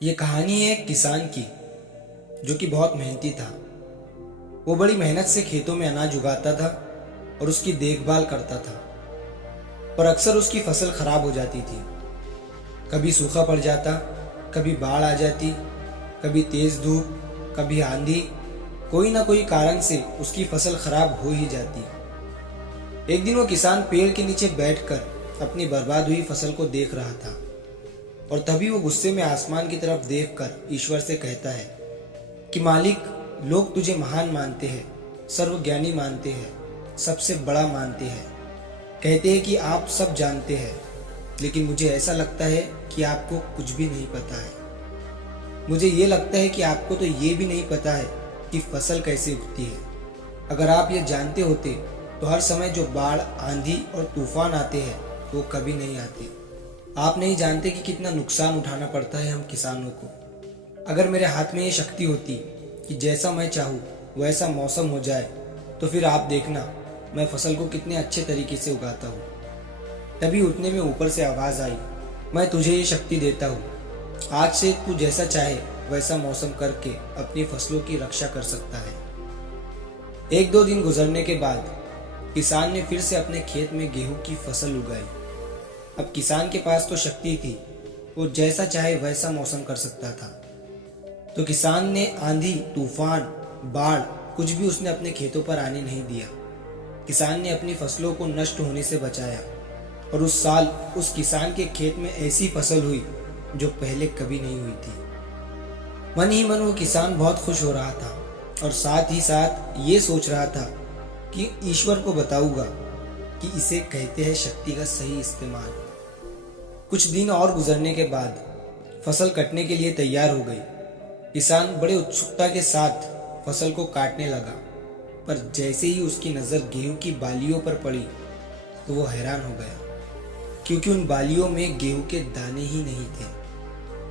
ये कहानी है एक किसान की जो कि बहुत मेहनती था। वो बड़ी मेहनत से खेतों में अनाज उगाता था और उसकी देखभाल करता था, पर अक्सर उसकी फसल खराब हो जाती थी। कभी सूखा पड़ जाता, कभी बाढ़ आ जाती, कभी तेज धूप, कभी आंधी। कोई ना कोई कारण से उसकी फसल खराब हो ही जाती। एक दिन वो किसान पेड़ के नीचे बैठकर अपनी बर्बाद हुई फसल को देख रहा था और तभी वो गुस्से में आसमान की तरफ देखकर ईश्वर से कहता है कि मालिक, लोग तुझे महान मानते हैं, सर्वज्ञानी मानते हैं, सबसे बड़ा मानते हैं, कहते हैं कि आप सब जानते हैं, लेकिन मुझे ऐसा लगता है कि आपको कुछ भी नहीं पता है। मुझे ये लगता है कि आपको तो ये भी नहीं पता है कि फसल कैसे उगती है। अगर आप ये जानते होते तो हर समय जो बाढ़, आंधी और तूफान आते हैं वो कभी नहीं आते। आप नहीं जानते कि कितना नुकसान उठाना पड़ता है हम किसानों को। अगर मेरे हाथ में ये शक्ति होती कि जैसा मैं चाहूँ वैसा मौसम हो जाए, तो फिर आप देखना मैं फसल को कितने अच्छे तरीके से उगाता हूँ। तभी उतने में ऊपर से आवाज़ आई, मैं तुझे ये शक्ति देता हूँ। आज से तू जैसा चाहे वैसा मौसम करके अपनी फसलों की रक्षा कर सकता है। एक दो दिन गुजरने के बाद किसान ने फिर से अपने खेत में गेहूं की फसल उगाई। अब किसान के पास तो शक्ति थी, वो जैसा चाहे वैसा मौसम कर सकता था। तो किसान ने आंधी, तूफान, बाढ़, कुछ भी उसने अपने खेतों पर आने नहीं दिया। किसान ने अपनी फसलों को नष्ट होने से बचाया और उस साल उस किसान के खेत में ऐसी फसल हुई जो पहले कभी नहीं हुई थी। मन ही मन वो किसान बहुत खुश हो रहा था और साथ ही साथ ये सोच रहा था कि ईश्वर को बताऊंगा कि इसे कहते हैं शक्ति का सही इस्तेमाल। कुछ दिन और गुजरने के बाद फसल कटने के लिए तैयार हो गई। किसान बड़े उत्सुकता के साथ फसल को काटने लगा, पर जैसे ही उसकी नज़र गेहूं की बालियों पर पड़ी तो वो हैरान हो गया, क्योंकि उन बालियों में गेहूं के दाने ही नहीं थे।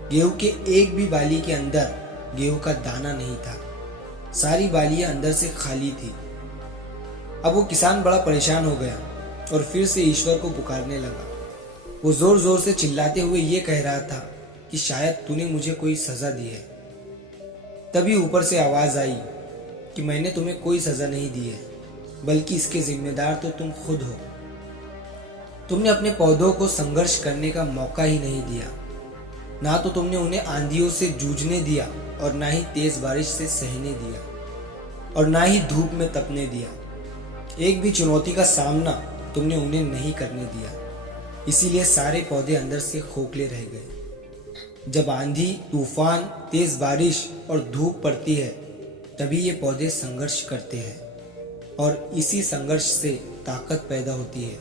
गेहूं के एक भी बाली के अंदर गेहूं का दाना नहीं था। सारी बालियां अंदर से खाली थी। अब वो किसान बड़ा परेशान हो गया और फिर से ईश्वर को पुकारने लगा। वो जोर जोर से चिल्लाते हुए ये कह रहा था कि शायद तूने मुझे कोई सजा दी है। तभी ऊपर से आवाज आई कि मैंने तुम्हें कोई सजा नहीं दी है, बल्कि इसके जिम्मेदार तो तुम खुद हो। तुमने अपने पौधों को संघर्ष करने का मौका ही नहीं दिया। ना तो तुमने उन्हें आंधियों से जूझने दिया और ना ही तेज बारिश से सहने दिया और ना ही धूप में तपने दिया। एक भी चुनौती का सामना तुमने उन्हें नहीं करने दिया। इसीलिए सारे पौधे अंदर से खोखले रह गए। जब आंधी, तूफान, तेज बारिश और धूप पड़ती है तभी ये पौधे संघर्ष करते हैं और इसी संघर्ष से ताकत पैदा होती है,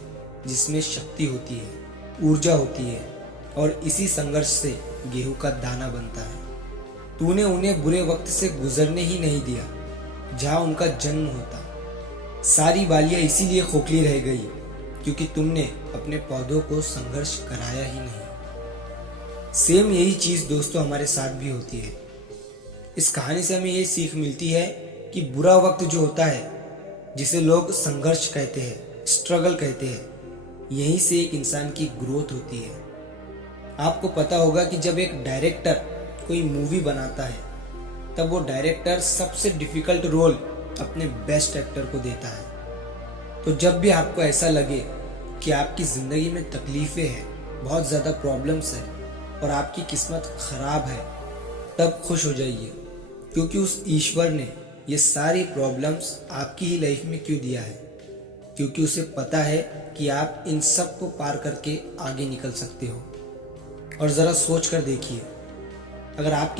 जिसमें शक्ति होती है, ऊर्जा होती है और इसी संघर्ष से गेहूं का दाना बनता है। तूने उन्हें बुरे वक्त से गुजरने ही नहीं दिया जहां उनका जन्म होता। सारी बालियां इसीलिए खोखली रह गई क्योंकि तुमने अपने पौधों को संघर्ष कराया ही नहीं। सेम यही चीज दोस्तों हमारे साथ भी होती है। इस कहानी से हमें ये सीख मिलती है कि बुरा वक्त जो होता है, जिसे लोग संघर्ष कहते हैं, स्ट्रगल कहते हैं, यहीं से एक इंसान की ग्रोथ होती है। आपको पता होगा कि जब एक डायरेक्टर कोई मूवी बनाता है तब वो डायरेक्टर सबसे डिफिकल्ट रोल अपने बेस्ट एक्टर को देता है। तो जब भी आपको ऐसा लगे कि आपकी ज़िंदगी में तकलीफ़ें हैं, बहुत ज़्यादा प्रॉब्लम्स हैं और आपकी किस्मत ख़राब है, तब खुश हो जाइए, क्योंकि उस ईश्वर ने ये सारी प्रॉब्लम्स आपकी ही लाइफ में क्यों दिया है। क्योंकि उसे पता है कि आप इन सब को पार करके आगे निकल सकते हो। और ज़रा सोच कर देखिए, अगर आपकी